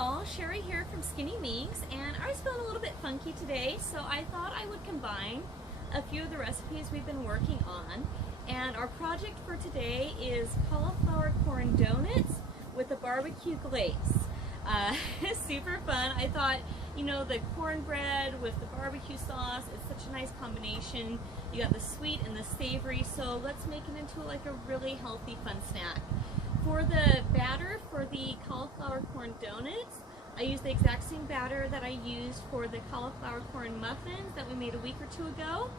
y'all, Sherry here from Skinny Minx, and I was feeling a little bit funky today, so I thought I would combine a few of the recipes we've been working on. And our project for today is cauliflower corn donuts with a barbecue glaze. Super fun. I thought, you know, the cornbread with the barbecue sauce, it's such a nice combination. You got the sweet and the savory, so let's make it into like a really healthy, fun snack. For the batter for the cauliflower corn donuts, I used the exact same batter that I used for the cauliflower corn muffins that we made a week or two ago.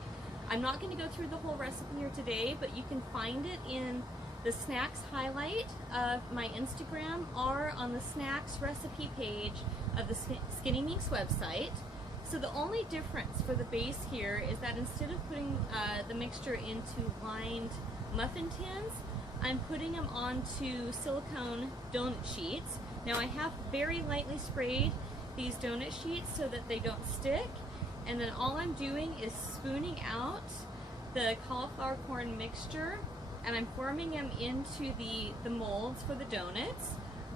I'm not going to go through the whole recipe here today, but you can find it in the snacks highlight of my Instagram or on the snacks recipe page of the Skinny Minx website. So the only difference for the base here is that instead of putting the mixture into lined muffin tins, I'm putting them onto silicone donut sheets. Now I have very lightly sprayed these donut sheets so that they don't stick, and then all I'm doing is spooning out the cauliflower corn mixture and I'm forming them into the molds for the donuts.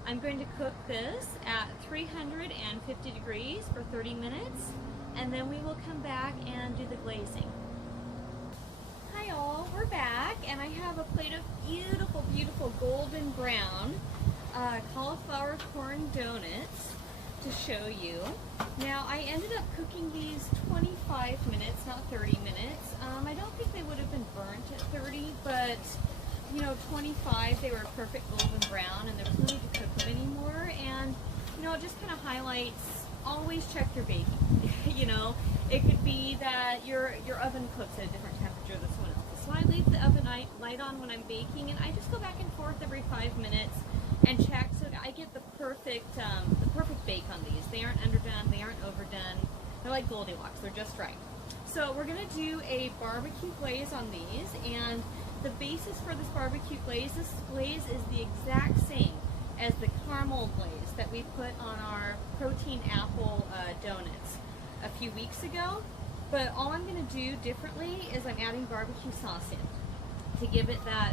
I'm going to cook this at 350 degrees for 30 minutes, and then we will come back and do the glazing. Hi all, we're back, and I have a plate of beautiful, beautiful golden brown cauliflower corn donuts to show you. Now I ended up cooking these 25 minutes, not 30 minutes. I don't think they would have been burnt at 30, but you know, 25, they were a perfect golden brown, and there was no need to cook them anymore. And you know, it just kind of highlights, always check your baking. You know, it could be that your oven cooks at a different temperature than someone else's. So I leave the oven light on when I'm baking, and I just go back and forth every 5 minutes and check so that I get the perfect bake on these. They aren't underdone, they aren't overdone. They're like Goldilocks, they're just right. So we're gonna do a barbecue glaze on these, and the basis for this barbecue glaze, this glaze is the exact same as the caramel glaze that we put on our protein apple donuts a few weeks ago. But all I'm going to do differently is I'm adding barbecue sauce in to give it that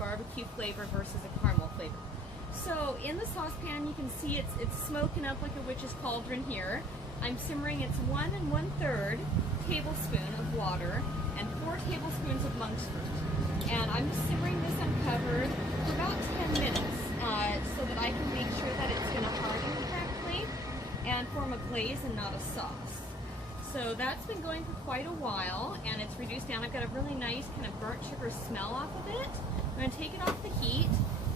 barbecue flavor versus a caramel flavor. So in the saucepan, you can see it's smoking up like a witch's cauldron here. I'm simmering, it's 1 1/3 tablespoon of water and 4 tablespoons of Minx fruit. And I'm just simmering this uncovered for about 10 minutes so that I can make sure that it's going to harden correctly and form a glaze and not a sauce. So that's been going for quite a while, and it's reduced down. I've got a really nice kind of burnt sugar smell off of it. I'm going to take it off the heat,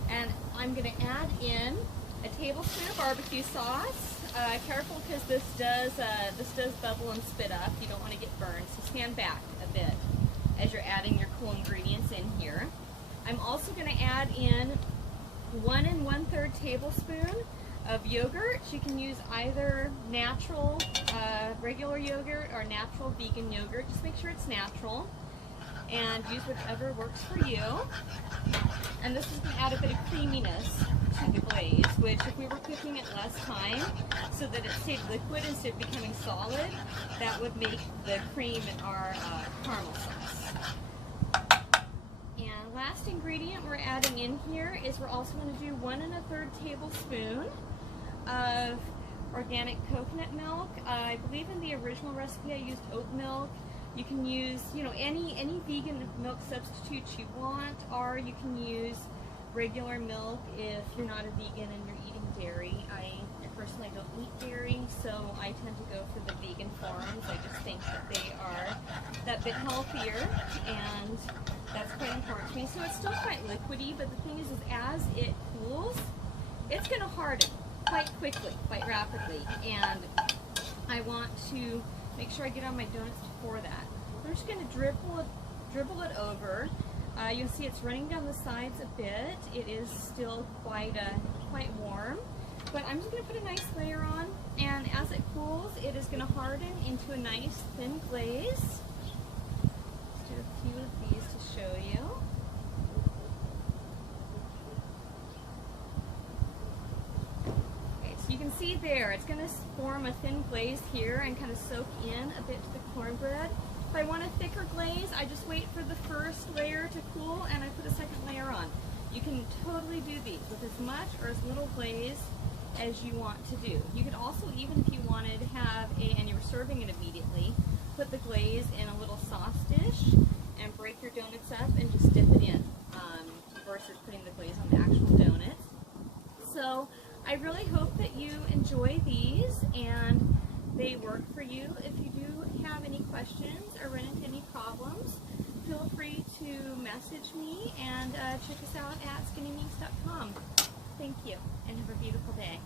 and I'm going to add in a tablespoon of barbecue sauce. Careful, because this does bubble and spit up. You don't want to get burned, so stand back a bit as you're adding your cool ingredients in here. I'm also going to add in 1 1/3 tablespoon of yogurt. You can use either natural regular yogurt or natural vegan yogurt. Just make sure it's natural and use whichever works for you. And this is going to add a bit of creaminess to the glaze, which if we were cooking it less time so that it stayed liquid instead of becoming solid, that would make the cream in our caramel sauce. And last ingredient we're adding in here is we're also going to do 1 1/3 tablespoon of organic coconut milk. I believe in the original recipe I used oat milk. You can use, you know, any vegan milk substitutes you want, or you can use regular milk if you're not a vegan and you're eating dairy. I personally don't eat dairy, so I tend to go for the vegan forms. I just think that they are that bit healthier, and that's quite important to me. So it's still quite liquidy, but the thing is as it cools, it's going to harden quite quickly, quite rapidly, and I want to make sure I get on my donuts before that. I'm just going to dribble it over. You'll see it's running down the sides a bit. It is still quite warm, but I'm just going to put a nice layer on, and as it cools, it is going to harden into a nice thin glaze. Let's do a few of these to show you. You can see there, it's going to form a thin glaze here and kind of soak in a bit to the cornbread. If I want a thicker glaze, I just wait for the first layer to cool and I put a second layer on. You can totally do these with as much or as little glaze as you want to do. You could also, even if you wanted to have and you were serving it immediately, put the glaze in a little sauce dish and break your donuts up and just dip it in, versus putting the glaze on the actual donuts. So I really hope that you enjoy these and they work for you. If you do have any questions or run into any problems, feel free to message me and check us out at skinnyminx.com. Thank you and have a beautiful day.